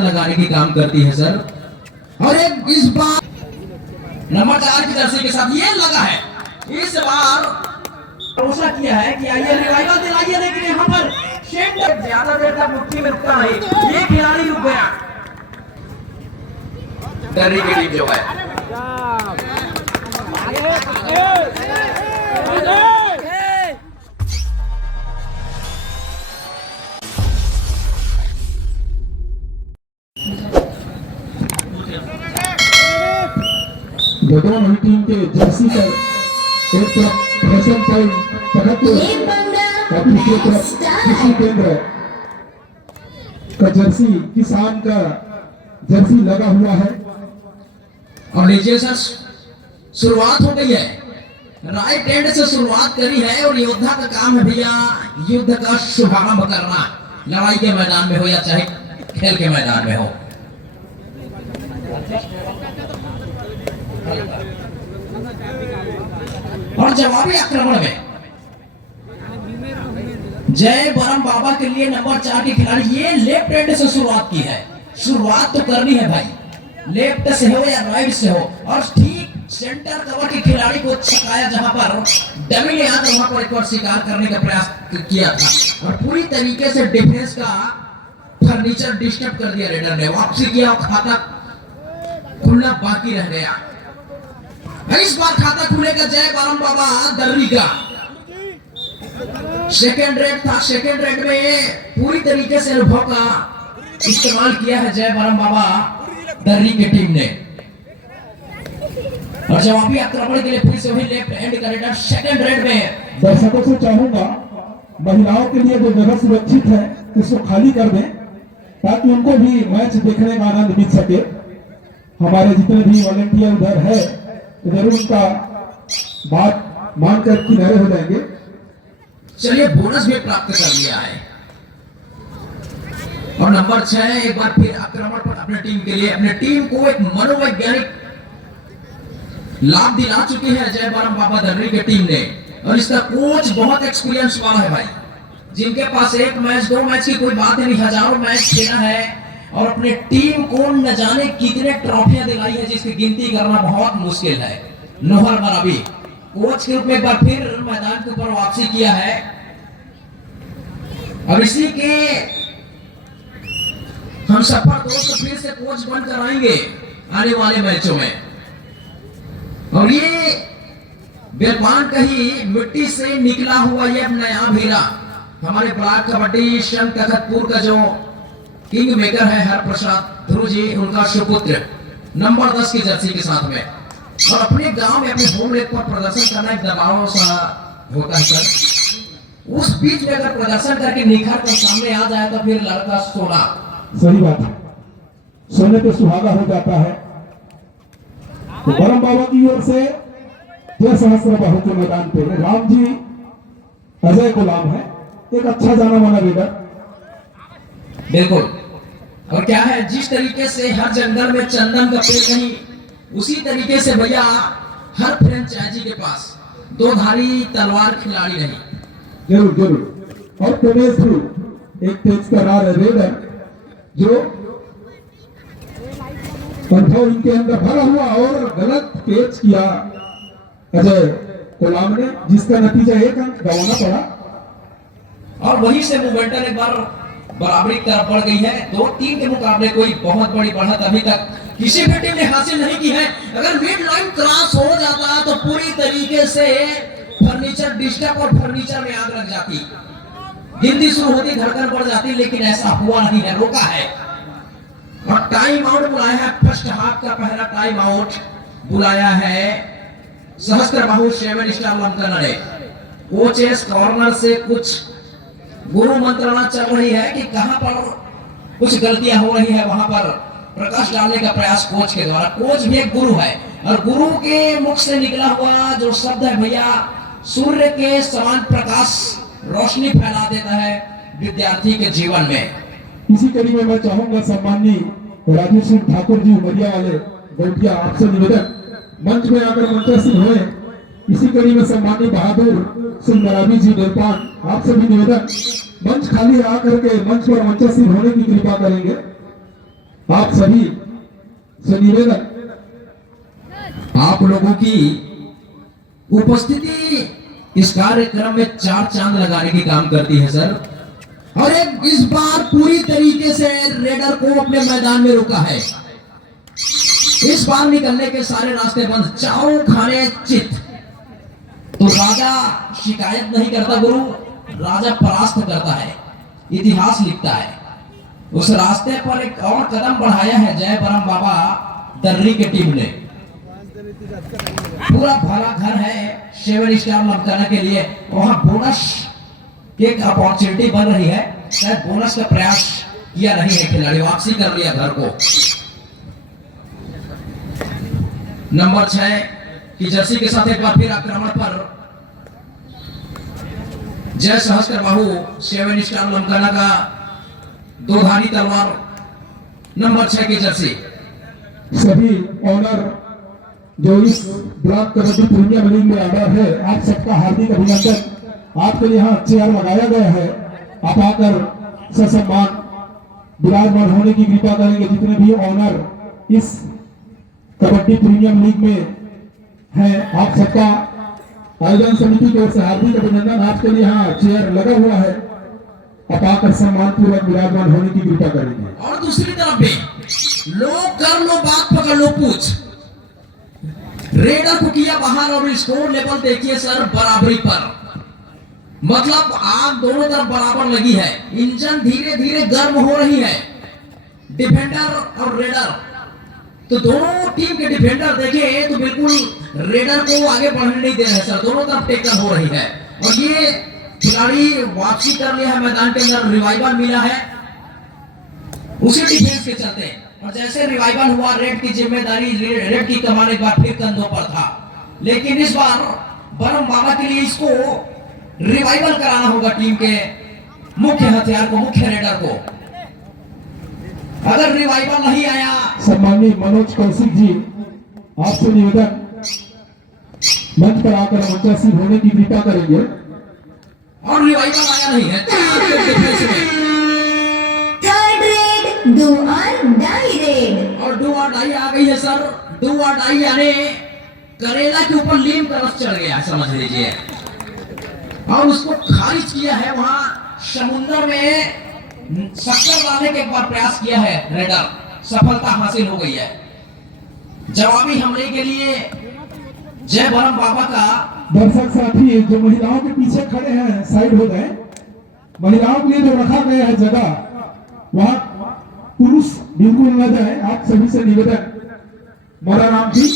चांद लगाने की काम करती है सर। और एक इस बार नंबर 4 की जर्सी के साथ ये लगा है, इस बार भरोसा किया है कि आइए रिवाइवल दिलाइए, लेकिन यहाँ पर शेंडर ज्यादा देर तक मुट्ठी में रुकता नहीं, ये खिलाड़ी रुक गया। दर्री की टीम जो है दोनों टीम के जर्सी पर एक तरफ फैशन पॉइंट और दूसरी तरफ कृषि केंद्र का जर्सी, किसान का जर्सी लगा हुआ है। और नीचे सर शुरुआत हो गई है, राइट एंड से शुरुआत करी है और योद्धा का काम है भैया युद्ध का शुभारंभ करना, लड़ाई के मैदान में हो या चाहे खेल के मैदान में हो। और जवाबी आक्रमण में जय बरम बाबा के लिए नंबर 4 के खिलाड़ी ये लेफ्ट हैंड से शुरुआत की है। शुरुआत तो करनी है भाई, लेफ्ट से हो या राइट से हो, और ठीक सेंटर कवर के खिलाड़ी को छकाया जहां पर डमी ने आकर वहां पर एक बार शिकार करने का प्रयास किया था और पूरी तरीके से डिफेंस का फर्नीचर डिस्टर्ब कर दिया। रेडर ने वापसी किया और खाता खुलना बाकी रह गया। इस बार खाता खुलेगा जय बरम बाबा दर्री का। सेकेंड रेड था, सेकेंड रेड में पूरी तरीके से अनुभव का इस्तेमाल किया है जय बरम बाबा दर्री की टीम ने। और जवाबी आक्रमण के लिए फिर से वही लेफ्ट हैंड का रेडर सेकेंड रेड में। दर्शकों से चाहूंगा महिलाओं के लिए जो जगह सुरक्षित है उसको खाली कर दें ताकि उनको भी मैच देखने का आनंद मिल सके। हमारे जितने भी वॉलंटियर उधर है जरूर उनका बात मानकर किनारे हो जाएंगे। चलिए बोनस भी प्राप्त कर लिया है। और नंबर 6 एक बार फिर आक्रमण पर अपने टीम के लिए, अपने टीम को एक मनोवैज्ञानिक लाभ दिला चुकी है जय बरम बाबा दर्री की टीम ने। और इसका कोच बहुत एक्सपीरियंस वाला है भाई, जिनके पास एक मैच 2 मैच की कोई बात नहीं, हजारों मैच खेला है और अपने टीम को न जाने कितने ट्रॉफियां दिलाई है जिसकी गिनती करना बहुत मुश्किल है। नोहर मराबी कोच के रूप में एक बार फिर मैदान के ऊपर वापसी किया है और इसी के हम सफर दोस्त फिर से कोच बनकर आएंगे आने वाले मैचों में। और ये बेलपान कहीं मिट्टी से निकला हुआ ये नया हीरा हमारे ब्लॉक कबड्डी संघ तखतपुर का जो किंग मेकर है हर प्रसाद ध्रुव जी, उनका सुपुत्र नंबर 10 की जर्सी के साथ में। और अपने गांव में अपने होम लेग पर प्रदर्शन करना एक दबाव सा होता है सर, उस बीच में अगर प्रदर्शन करके निखर कर सामने आ जाए तो फिर लड़का सोना। सही बात है, सोने पे सुहागा हो जाता है। तो बरम बाबा की ओर से जय सहस्त्र बाहु के मैदान पे राम जी अजय गुलाम है, एक अच्छा जाना माना लीडर। बिल्कुल, और क्या है जिस तरीके से हर जंगल में चंदन का पेड़ नहीं, उसी तरीके से भैया हर फ्रेंचाइजी के पास 2 धारी तलवार खिलाड़ी नहीं। जरूर जरूर। और प्रवेश भी एक तेज करार रेडर जो अनुभव इनके अंदर भरा हुआ और गलत कैच किया अजय गुलाम ने, जिसका नतीजा 1 अंक गंवाना पड़ा। और वहीं से मोमेंटम एक बार बराबरी की तरफ बढ़ गई है। 2-3 के मुकाबले कोई बहुत बड़ी बढ़त अभी तक किसी भी टीम ने हासिल नहीं की है। अगर मिड लाइन क्रॉस हो जाता तो पूरी तरीके से फर्नीचर डिस्टर्ब और फर्नीचर में आग लग जाती, गिनती शुरू होती, धड़कन बढ़ जाती, लेकिन ऐसा हुआ नहीं है, रोका है। और टाइम आउट बुलाया है, फर्स्ट हाफ का पहला टाइम आउट बुलाया है सहस्त्र बाहु 7 स्टार लंकन ने। कोचेस कॉर्नर से कुछ गुरु मंत्रणा चल रही है कि कहां पर कुछ गलतियां हो रही है, वहां पर प्रकाश डालने का प्रयास कोच के द्वारा। कोच भी एक गुरु है और गुरु के मुख से निकला हुआ जो शब्द है भैया सूर्य के समान प्रकाश रोशनी फैला देता है विद्यार्थी के जीवन में। इसी कड़ी में मैं चाहूंगा सम्माननीय राजेश सिंह ठाकुर जी उमरिया वाले गौटिया, आपसे निवेदन मंच में आकर मंत्रसित हुए। इसी कड़ी में सम्माननीय बहादुर सिंह मरावी जी नेपाल, आपसे भी निवेदन मंच खाली आकर के मंच पर मंत्रसित होने की कृपा करेंगे। आप सभी से निवेदन, आप लोगों की उपस्थिति इस कार्यक्रम में चार चांद लगाने की काम करती है सर। और एक इस बार पूरी तरीके से रेडर को अपने मैदान में रोका है। इस बार निकलने के सारे रास्ते बंद, चारों खाने चित। तो राजा शिकायत नहीं करता गुरु, राजा परास्त करता है, इतिहास लिखता है। उस रास्ते पर एक और कदम बढ़ाया है जय बरम बाबा दर्री की टीम ने। पूरा भरा घर है 7 स्टार लमकाना के लिए। वहां बोनस की एक अपॉर्चुनिटी बन रही है, शायद बोनस का प्रयास किया नहीं है खिलाड़ी, वापसी कर लिया घर को। नंबर 6 की जर्सी के साथ एक बार फिर आक्रमण पर जय सहस्त्र बाहु 7 स्टार लमकाना का दोधारी तलवार, नंबर 6 की जर्सी। सभी ऑनर जो इस ब्लॉक कबड्डी प्रीमियर लीग में ऑर्डर है, आप सबका हार्दिक अभिनंदन। आपके लिए यहाँ चेयर लगाया गया है, आप आकर ससम्मान विराजमान होने की कृपा करेंगे। जितने भी ऑनर इस कबड्डी प्रीमियर लीग में हैं, आप सबका आयोजन समिति की ओर से हार्दिक अभिनंदन। आपके लिए यहाँ चेयर लगा हुआ है, आप आकर सम्मान पूर्वक विराजमान होने की कृपा करेंगे। और दूसरी तरफ भी लो कर लो बात, पकड़ लो पूछ। रेडर को किया बाहर और स्कोर लेवल देखिए सर, बराबरी पर। मतलब आग दोनों तरफ बराबर लगी है, इंजन धीरे धीरे गर्म हो रही है। डिफेंडर और रेडर, तो दोनों टीम के डिफेंडर देखे तो बिल्कुल रेडर को आगे बढ़ने नहीं दे रहे सर, दोनों तरफ टेकन हो रही है। और ये खिलाड़ी वापसी कर लिया है मैदान के अंदर, रिवाइवल मिला है उसी डिफेंस के चलते। और जैसे रिवाइवल हुआ, रेड की जिम्मेदारी, रेड की कमान एक बार फिर कंधों पर था। लेकिन इस बार बरम बाबा के लिए इसको रिवाइवल कराना होगा टीम के मुख्य हथियार को, मुख्य रेडर को। अगर रिवाइवल नहीं आया, सम्मानित मनोज कौशिक जी, आपसे निवेदन मंच पर आकर मंचासीन होने की कृपा करेंगे। और रिवाइवल आया नहीं है डिफेंस में। थर्ड रेड, डू और डाई रेड। और डू और डाई आ गई है सर। डू और डाई यानी करेला के ऊपर लीम का रस चढ़ गया, समझ लीजिए। और उसको खारिज किया है वहां समुद्र में, शक्कर डालने के एक बार प्रयास किया है रेडर, सफलता हासिल हो गई है। जवाबी हमले के लिए जय बरम बाबा का। दर्शक साथी जो महिलाओं के पीछे खड़े हैं, साइड हो गए। महिलाओं के लिए जो रखा गया है जगह, वहां पुरुष बिल्कुल न जाए। आप सभी से निवेदन, मोरा राम जी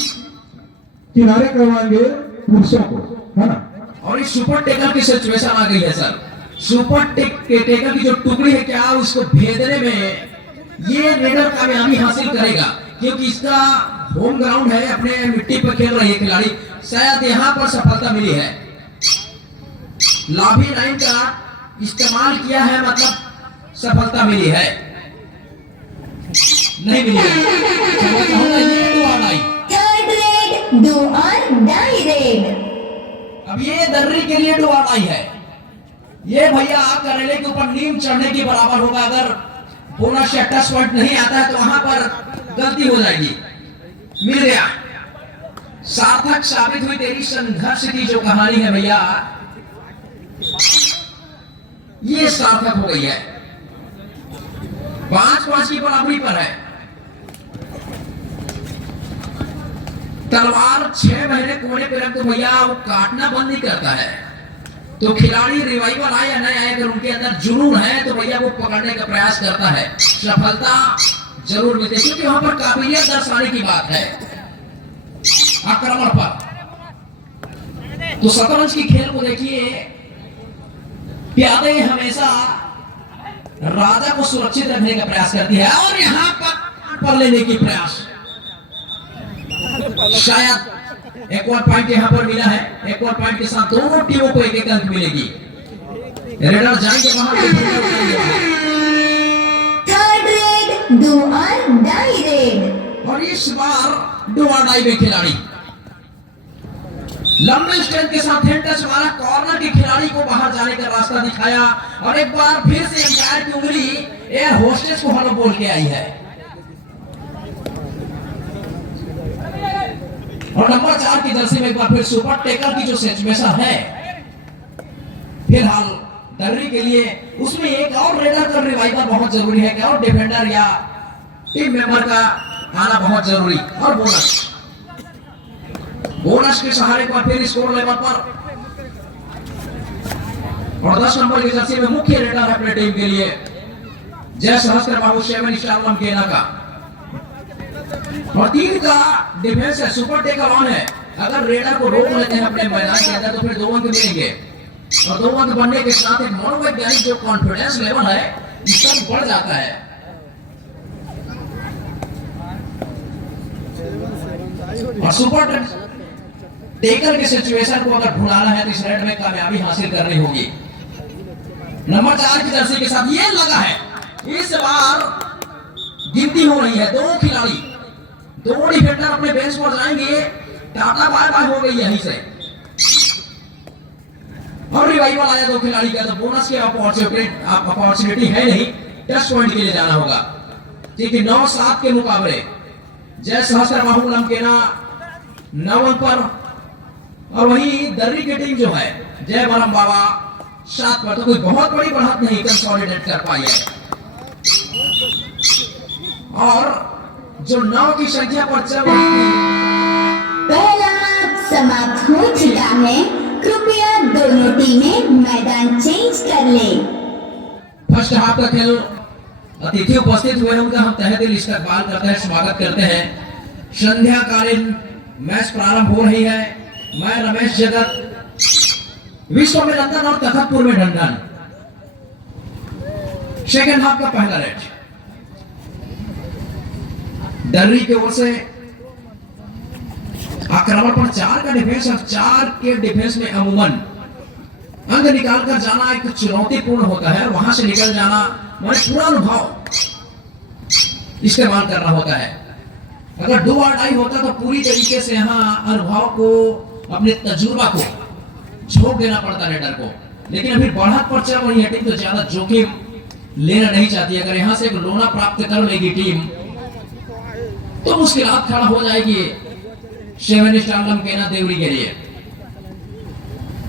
किनारे करवाएंगे पुरुषों को, है ना। और इस सुपर टेकर की सिचुएशन आ गई है सर। सुपर टेकर की जो टुकड़ी है, क्या उसको भेदने में ये रेडर कामयाबी हासिल करेगा? क्योंकि इसका होम ग्राउंड है, अपने मिट्टी पर खेल रही है खिलाड़ी, शायद यहां पर सफलता मिली है। लाभी लाइन का इस्तेमाल किया है, मतलब सफलता मिली है, नहीं मिली है। ये डू और डाई। थर्ड रेड, डू और डाई रेड। अब ये दर्री के लिए डू और डाई है। ये भैया करेले के ऊपर नीम चढ़ने के बराबर होगा। अगर बोनस या टच पॉइंट नहीं आता है तो वहां पर गलती हो जाएगी। मिल गया, सार्थक साबित हुई तेरी संघर्ष की जो कहानी है भैया, ये सार्थक हो गई है। 5-5 की बराबरी पर है। तलवार 6 महीने कोने पे रख दो भैया, वो काटना बंद नहीं करता है। तो खिलाड़ी रिवाइवल आए या नहीं आए, अगर उनके अंदर जुनून है तो भैया वो पकड़ने का प्रयास करता है, सफलता जरूर मिलती है। क्योंकि वहां पर काबिलियत दर्शाने की बात है आक्रमण पर। तो शतरंज की खेल को देखिए, प्यादे हमेशा राजा को सुरक्षित रखने का प्रयास करती है, और यहां पर लेने की प्रयास। शायद एक और पॉइंट यहां पर मिला है। एक और पॉइंट के साथ दोनों टीमों को एक अंक मिलेगी। रेडर जाएंगे वहां, थर्ड रेड, डू और डाई रेड। और इस बार डू और डाई में खिलाड़ी लंबे स्ट्रेंथ के साथ हैंड टच मारा, कॉर्नर के खिलाड़ी को बाहर जाने का रास्ता दिखाया। और एक बार फिर से एम्पायर की उंगली एयर होस्टेस को हलो बोल के आई है। और नंबर 4 की जर्सी में एक बार फिर सुपर टेकर की जो सिचुएशन है फिलहाल दर्री के लिए, उसमें एक और रेडर का रिवाइवर बहुत जरूरी है, क्या और डिफेंडर या टीम मेंबर का आना बहुत जरूरी। और बोनस के सहारे पर फिर स्कोर लेवल पर, और 10 नंबर की जर्सी में मुख्य रेडर है अपने टीम के लिए जय सहस्त्र बाबू 7 स्टार केना का, और 3 का डिफेंस है, सुपर टेकर ऑन है। अगर रेडर को रोक लेते हैं अपने मैदान के अंदर तो फिर 2 अंक मिलेंगे, और 2 अंक बनने के साथ एक मनोवैज्ञानिक जो कॉन्फिडेंस लेवल है इसका बढ़ जाता है। और सुपर टेकर के सिचुएशन को अगर ढूंढना है तो इस रेड में कामयाबी हासिल करनी होगी। नंबर 4 की जर्सी के साथ ये लगा है, इस बार गिनती हो रही है, 2 खिलाड़ी, 2 डिफेंडर अपने बेंच पर जाएंगे, टाटा बाय बाय हो गई यहीं से, और रिवाइवल आया 2 खिलाड़ी का, तो बोनस की अपॉर्चुनिटी है नहीं, टेस्ट पॉइंट के लिए जाना होगा। ठीक है, 9-7 के मुकाबले जय सहस्त्र बाहू लमकेना 9 अंक पर, और वहीं दर्री की टीम जो है जय बरम बाबा 7 पर, तो कोई बहुत बड़ी बढ़त नहीं कंसोलिडेट कर पाई है। और जो 9 की संख्या पर चल रही, पहला हाफ समाप्त हो चुका है, कृपया दोनों टीमें मैदान चेंज कर ले। फर्स्ट हाफ का खेल अतिथि उपस्थित हुए हैं, उनका हम तहे दिल इस्तकबाल करते हैं, स्वागत करते हैं। संध्याकालीन मैच प्रारंभ हो रही है। मैं रमेश जगत, विश्व में लंदन और तखतपुर में ढंढन। सेकेंड हाफ का पहला रेड दर्री की ओर से आक्रमण पर 4 का डिफेंस, और 4 के डिफेंस में अमूमन अंक निकाल कर जाना एक चुनौतीपूर्ण होता है, वहां से निकल जाना माने पूरा अनुभव इस्तेमाल करना होता है। अगर डू और डाई होता तो पूरी तरीके से यहाँ अनुभव को, अपने तजुर्बा को झोंक देना पड़ता रेडर को, लेकिन अभी बढ़त पर चल रही है टीम तो ज्यादा जोखिम लेना नहीं चाहती। अगर यहाँ से एक लोना प्राप्त कर लेगी टीम तो मुश्किलात खड़ा हो जाएगी 7 स्टार लमकेना देवरी के लिए।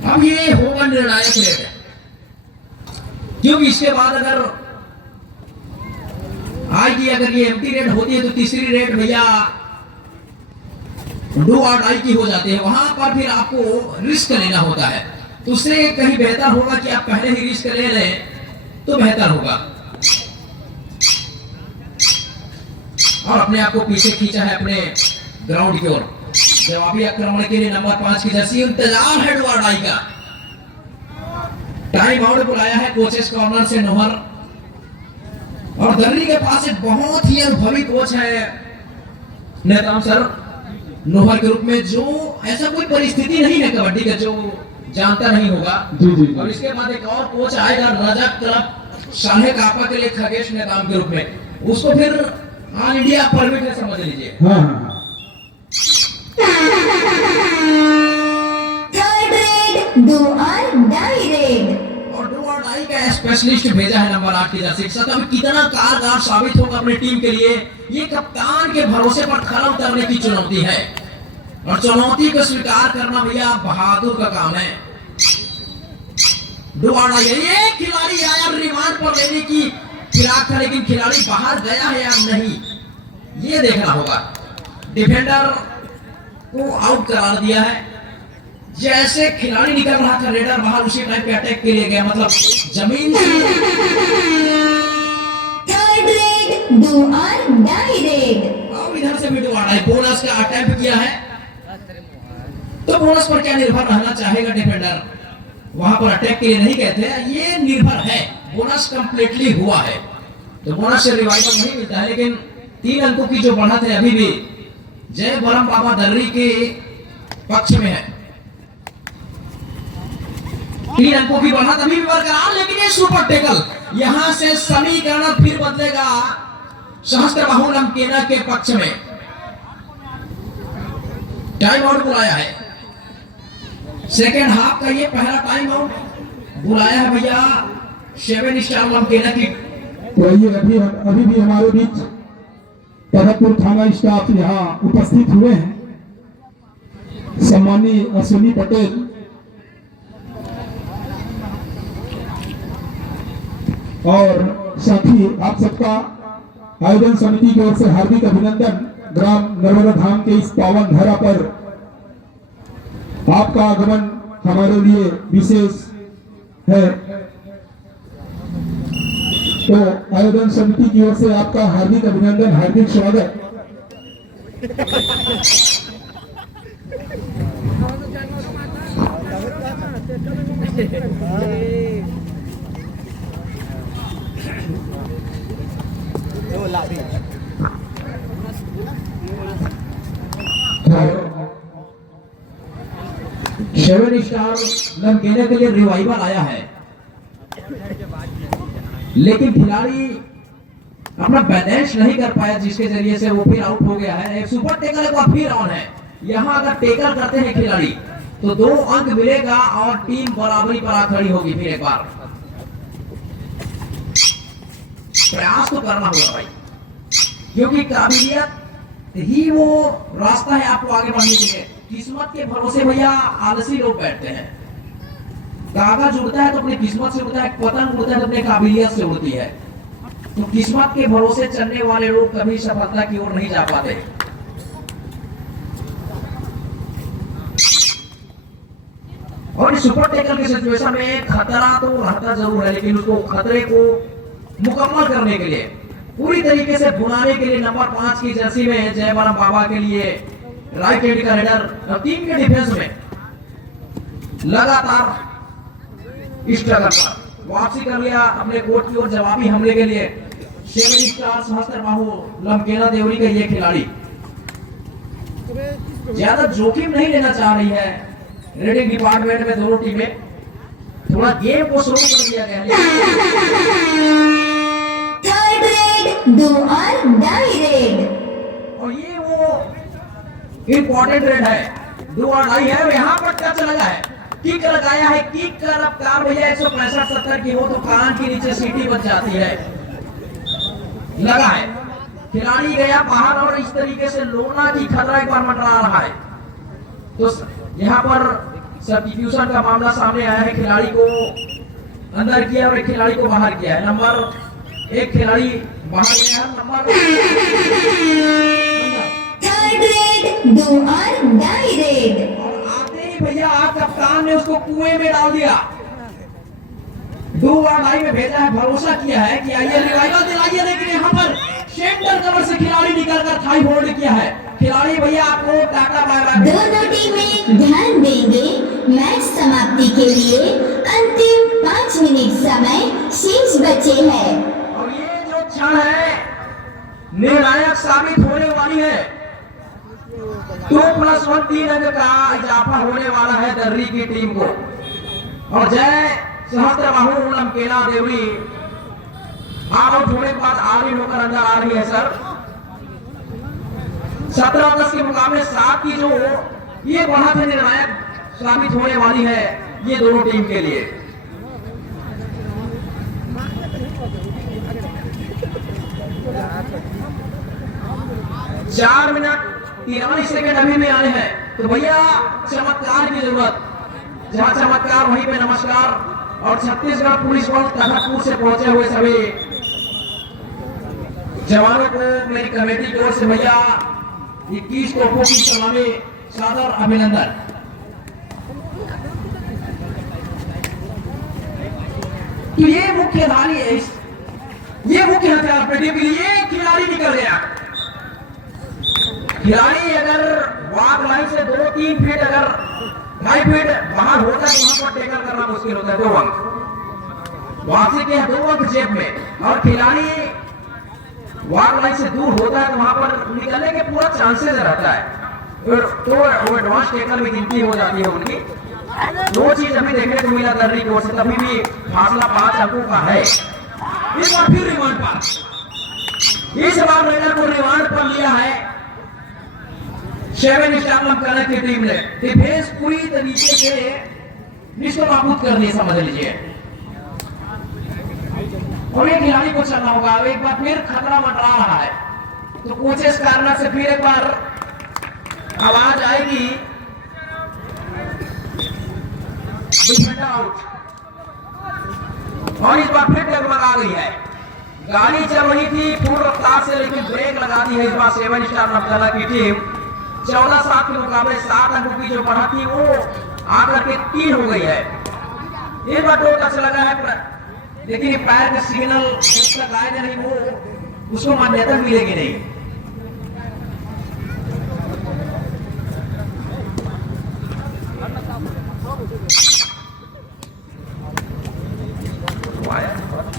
अब ये होगा निर्णायक रेड, क्योंकि इसके बाद अगर आएगी, अगर ये एम्प्टी रेड होती है तो तीसरी रेड भैया डू और डाई की हो जाती है, वहां पर फिर आपको रिस्क लेना होता है, तो उससे कहीं बेहतर होगा कि आप पहले ही रिस्क ले लें तो बेहतर होगा। और अपने आप को पीछे खींचा है अपने ग्राउंड की ओर। जवाबी आक्रमण के लिए नंबर 5 की जर्सी, इंतजार है डू और डाई का। टाइम आउट बुलाया है कोचेस कॉर्नर से नोहर, और दर्री के पास एक बहुत ही अनुभवी कोच है नेताम सर नोहर के रूप में, जो ऐसा कोई परिस्थिति नहीं है कबड्डी का जो जानता नहीं होगा। जी। और इसके बाद एक और कोच आएगा रजक क्लब शाहे कापा के लिए खगेश नेताम के रूप में, उसको फिर ऑल इंडिया परमिट है, समझ लीजिए। थर्ड रेड डू और डाई रेड, और डू और डाई का स्पेशलिस्ट भेजा है नंबर 8 की जर्सी के साथ। अब कितना कारगर साबित होगा अपनी टीम के लिए, ये कप्तान के भरोसे पर खरा उतरने की चुनौती है, और चुनौती को स्वीकार करना भैया बहादुर का काम है। डू और डाई, ये खिलाड़ी आया रिमांड पर लेने की फिराक था, लेकिन खिलाड़ी बाहर गया है या नहीं ये देखना होगा। डिफेंडर को आउट करार दिया है, जैसे खिलाड़ी निकल रहा था रेडर बाहर उसी टाइम पे अटैक के लिए गया, मतलब जमीन थर्ड रेड डू और डाई रेड। अब इधर से भी डू और डाई बोनस का अटेम्प्ट किया है, तो बोनस पर क्या निर्भर रहना चाहेगा डिफेंडर, वहां पर अटैक के लिए नहीं गए थे, ये निर्भर है। बोनस कंप्लीटली हुआ है तो बोनस से रिवाइवल नहीं मिलता है, लेकिन 3 अंकों की जो बढ़त है अभी भी जय बरम बाबा दर्री के पक्ष में है। 3 अंकों की बढ़त अभी भी बरकरार, लेकिन ये सुपर टेकल, यहां से समीकरण फिर बदलेगा सहस्त्र बाहु लमकेना के पक्ष में। टाइम आउट बुलाया है सेकेंड हाफ का, ये पहला टाइम आउट बुलाया है भैया 7 स्टार लमकेना की। तो ये अभी भी हमारे बीच तखतपुर थाना स्टाफ यहाँ उपस्थित हुए हैं, सम्मानीय अश्विनी पटेल और साथ ही आप सबका आयोजन समिति की ओर से हार्दिक अभिनंदन। ग्राम नर्मदा धाम के इस पावन धरा पर आपका आगमन हमारे लिए विशेष है, तो आयोजन समिति की ओर से आपका हार्दिक अभिनंदन, हार्दिक स्वागत। सेवन स्टार लमकेना के लिए रिवाइवल आया है, लेकिन खिलाड़ी अपना बैलेंस नहीं कर पाया, जिसके जरिए से वो फिर आउट हो गया है। एक सुपर टेकल एक बार फिर ऑन है। यहाँ अगर टेकल करते हैं खिलाड़ी तो 2 अंक मिलेगा और टीम बराबरी पर आ खड़ी होगी। फिर एक बार प्रयास तो करना होगा भाई, क्योंकि काबिलियत ही वो रास्ता है आपको आगे बढ़ने के लिए। किस्मत के भरोसे भैया आलसी लोग बैठते हैं। कागज उड़ता है तो अपनी किस्मत से उड़ता है, पतंग उड़ता है तो अपनी काबिलियत से उड़ती है। तो किस्मत के भरोसे चलने वाले लोग कभी सफलता की ओर नहीं जा पाते। और इस सुपर टेकल की सिचुएशन में खतरा तो रहता जरूर है, लेकिन उसको खतरे को मुकम्मल करने के लिए, पूरी तरीके से भुनाने के लिए नंबर 5 की जर्सी में जय बरम बाबा के लिए राइट हैंड का हेडर टीम के डिफेंस में लगातार स्ट्रगल पर वापसी कर लिया अपने कोर्ट की ओर जवाबी हमले के लिए। 7 स्टार सहस्त्र बाहु लमकेना देवरी का ये खिलाड़ी ज्यादा जोखिम नहीं लेना चाह रही है। रेडिंग डिपार्टमेंट में दोनों टीमें थोड़ा गेम को शुरू कर दिया गया है। Third red, do or die red, और ये वो इंपॉर्टेंट रेड है, दो और ढाई है। यहाँ पर टच लगा है, किक लगाया है, किक का रफ्तार भैया 165-70 की हो तो कान के नीचे सीटी बच जाती है। लगा है, खिलाड़ी गया बाहर और इस तरीके से लोना की खतरा एक बार मंडरा रहा है। तो यहाँ पर सब्स्टिट्यूशन का मामला सामने आया है। खिलाड़ी को अंदर किया और एक खिलाड़ी को बाहर किया है। नंबर 1 खिलाड़ी बाहर गया, number third red, do or die red, और आते ही भैया कप्तान ने उसको कुएं में डाल दिया। 2 और ढाई में भेजा है, भरोसा किया है कि आइए रिवाइवल दिलाइए, लेकिन यहाँ पर सेंटर कवर से खिलाड़ी निकलकर थाई होल्ड किया है। खिलाड़ी भैया आपको टाटा बाय बाय। दोनों टीमें ध्यान देंगे, मैच समाप्ति के लिए अंतिम 5 मिनट समय शेष बचे हैं। और ये जो क्षण है निर्णायक साबित होने वाली है। 2+1 3 अंक का इजाफा होने वाला है दर्री की टीम को। और जय सहस्त्र बाहु लमकेना देवरी आउट होने के बाद आगे होकर अंदर आ रही है सर। 17-10 के मुकाबले 7 की जो ये बढ़त है निर्णायक साबित होने वाली है ये दोनों टीम के लिए। चार मिनट 43 सेकंड अभी में आए हैं, तो भैया चमत्कार की जरूरत, जहां चमत्कार वहीं पे नमस्कार। और छत्तीसगढ़ पुलिस बल तखतपुर से पहुंचे हुए सभी जवानों को मेरी कमेटी की ओर से भैया 21 तोपों की सलामी सादर अभिनंदन। तो ये मुख्य धारी है, ये मुख्य हथियार पेटी के लिए खिलाड़ी निकल गया। खिलाड़ी अगर वाक लाइन से 2-3 फीट अगर 5 फीट बाहर होता है तो वहां पर टेकल करना मुश्किल होता है। 2 अंक वापसी के 2 अंक जेब में, और खिलाड़ी वाक लाइन से दूर होता है तो वहां पर निकलने के पूरा चांसेस रहता है, तो वो एडवांस टेकल में गिनती हो जाती है उनकी। 2 चीज अभी देखने को मिला दर्री की ओर से, तभी भी फासला 5 अंकों का है। इस बार फिर रिमांड पर, इस बार रेडर को रिमांड पर लिया है 7 स्टार लमकाना की टीम ने। डिफेंस पूरी तरीके से निष्प्रभावित कर दी, समझ लीजिए। और ये खिलाड़ी को चलना होगा, एक बार फिर खतरा मंडरा रहा है, तो कोचेस कारण से फिर एक बार आवाज आएगी डिफेंडर आउट। और इस बार फिर डगमगा गई है। गाड़ी चल रही थी पूर्ण रफ्तार से, लेकिन ब्रेक लगा दी है इस बार 7 स्टार नवकला की टीम। 14-7 के मुकाबले 7 अंकों की जो बढ़त थी वो आकर के 3 हो गई है। इस बार 2 टच लगा है, लेकिन पैर का सिग्नल जब तक आएगा नहीं वो उसको मान्यता मिलेगी नहीं।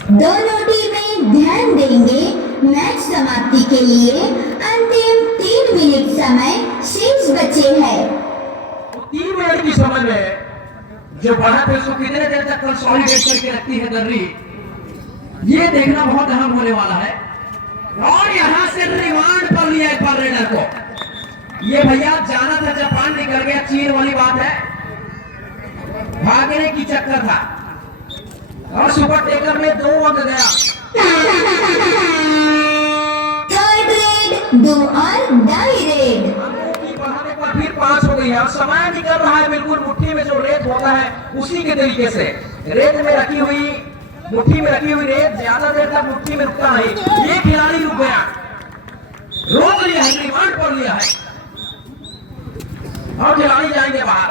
दोनों टीमें ध्यान देंगे, मैच समाप्ति के लिए अंतिम 3 मिनट समय शेष बचे हैं। 3 मिनट की समय में जो बढ़त है उसको कितने देर तक कंसोलिडेट करके रखती है दर्री, ये देखना बहुत अहम होने वाला है। और यहां से रिमांड पर लिया एक बार रेडर को। ये भैया जाना था, जापान निकल गया, चीन वाली बात है, भागने की चक्कर था और सुपर टेकर में 2 अंक गया। थर्ड रेड, 2 और डाई रेड। बढ़ाने पर फिर 5 हो गई है और समय निकल रहा है बिल्कुल मुट्ठी में जो रेत होता है उसी के तरीके से। रेत में रखी हुई, मुट्ठी में रखी हुई रेत ज्यादा देर तक मुट्ठी में रुकता नहीं। ये खिलाड़ी रुक गया, रोक लिया है, रिमांड पर लिया है और खिलाड़ी जाएंगे बाहर।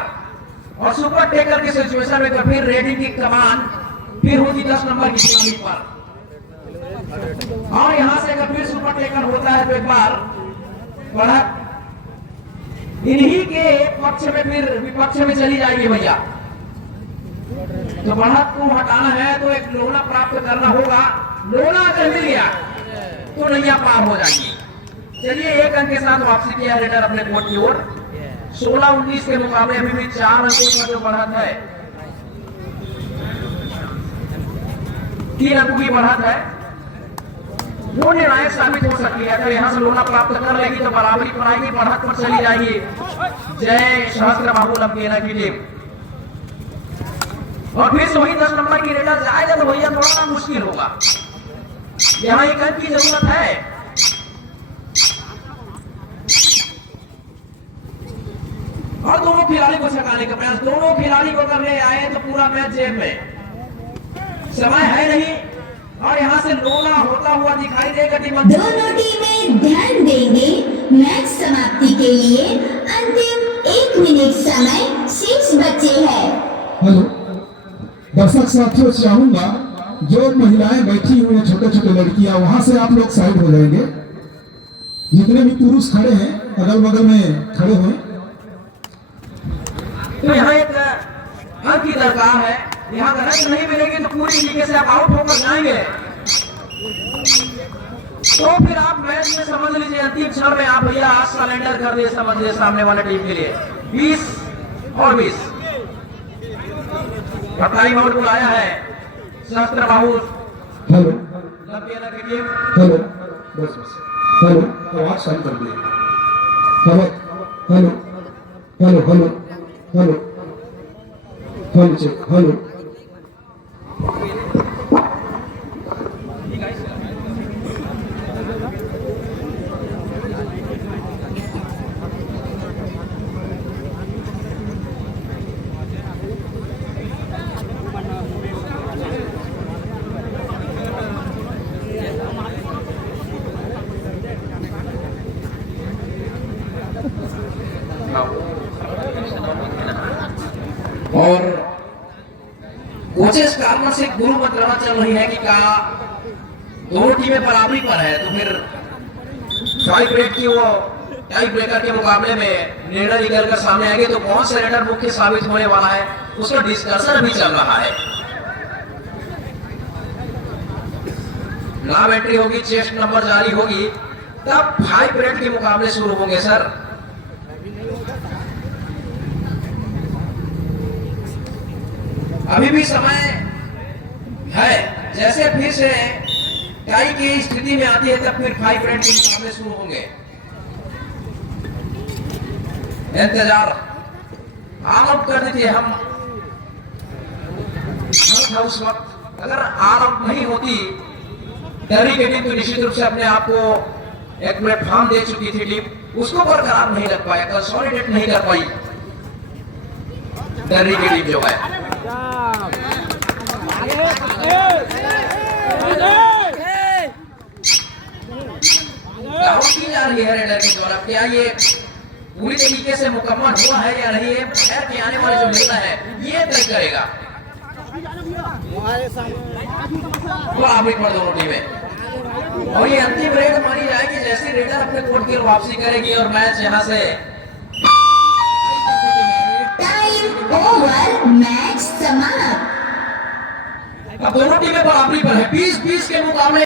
और सुपर टेकर की सिचुएशन में फिर रेडिंग की कमान फिर होगी 10 नंबर की खिलाड़ी पर। और यहां से अगर फिर सुपर टेकर होता है तो एक बार बढ़त इन्हीं के पक्ष में फिर विपक्ष में चली जाएगी भैया। तो बढ़त को हटाना है तो एक लोना प्राप्त करना होगा। लोना अगर मिल गया तो नैया पार हो जाएगी। चलिए 1 अंक के साथ वापसी किया रेडर अपने कोर्ट की ओर। 16-19 के मुकाबले अभी भी 4 अंकों का जो बढ़त है, 3 अंकों की बढ़त है, वो निर्णायक साबित हो सकती है। अगर यहां से लोना प्राप्त कर लेगी तो बराबरी पर आएगी, बढ़त पर चली जाएगी जय सहस्त्र बाबू लंबेना की टीम। और फिर से वही 10 नंबर की रेडर जाएगा तो भैया थोड़ा मुश्किल होगा। यहां 1 अंक की जरूरत है। और दोनों खिलाड़ी को छकाने का प्रयास, दोनों खिलाड़ी को करने आए तो पूरा मैच जेब में, समय है नहीं। और यहाँ से लोना होता हुआ दिखाई देगा। दोनों टीमें ध्यान देंगे, मैच समाप्ति के लिए अंतिम 1 मिनट समय शेष बचे हैं। हेलो दर्शक साथियों, चाहूंगा जो महिलाएं बैठी हुई हैं, छोटे छोटे लड़कियां, वहां से आप लोग साइड हो जाएंगे। जितने भी पुरुष खड़े हैं अगल बगल में खड़े हुए। तो यहाँ एक अंक की दरकार है। यहाँ अगर रन नहीं मिलेगी तो पूरी तरीके से आप आउट होकर जाएंगे। तो फिर आप मैच में समझ लीजिए अंतिम क्षण में आप भैया सरेंडर कर दिए, समझ लीजिए सामने वाले टीम के लिए। 20 और 20 टाइम आउट बुलाया है सहस्त्र बाबू हेलो लंबेना की टीम। हेलो बस हेलो, आवाज साइड कर दिए। Hello hello hello hello hello hello check hello. और कोचेस कार्नर से गुरु मंत्रणा चल रही है कि क्या दोनों टीमें बराबरी पर है तो फिर 5 रेड की वो टाई ब्रेकर के मुकाबले में रेडर निकल कर सामने आएंगे तो कौन सा रेडर मुख्य साबित होने वाला है उसका डिस्कशन अभी चल रहा है। नाम एंट्री होगी, चेस्ट नंबर जारी होगी, तब 5 रेड के मुकाबले शुरू होंगे सर। अभी भी समय है, जैसे फिर से टाई की स्थिति में आती है तब फिर 5 रेड के मुकाबले शुरू होंगे। इंतजार ऑल आउट कर देती है हम उस वक्त। अगर ऑल आउट नहीं होती डरी की टीम तो निश्चित रूप से अपने आप को एक प्लेटफॉर्म दे चुकी थी टीम, उसको बरकरार नहीं रख पाया, कंसोलिडेट नहीं कर पाई। दर्री की टीम जो है। आउट की जा रही है रेडर के द्वारा। क्या ये पूरी तरीके से मुकम्मल हुआ है या नहीं, है खैर के आने वाले जो नेता है ये तय करेगा। बड़ा ब्रेक पर दोनों टीमें, और ये अंतिम रेड मानी जाएगी जैसे रेडर अपने कोर्ट की ओर वापसी करेगी और मैच यहां से टाइम ओवर, मैच समाप्त। अब दोनों टीमें बराबरी पर है। 20-20 के मुकाबले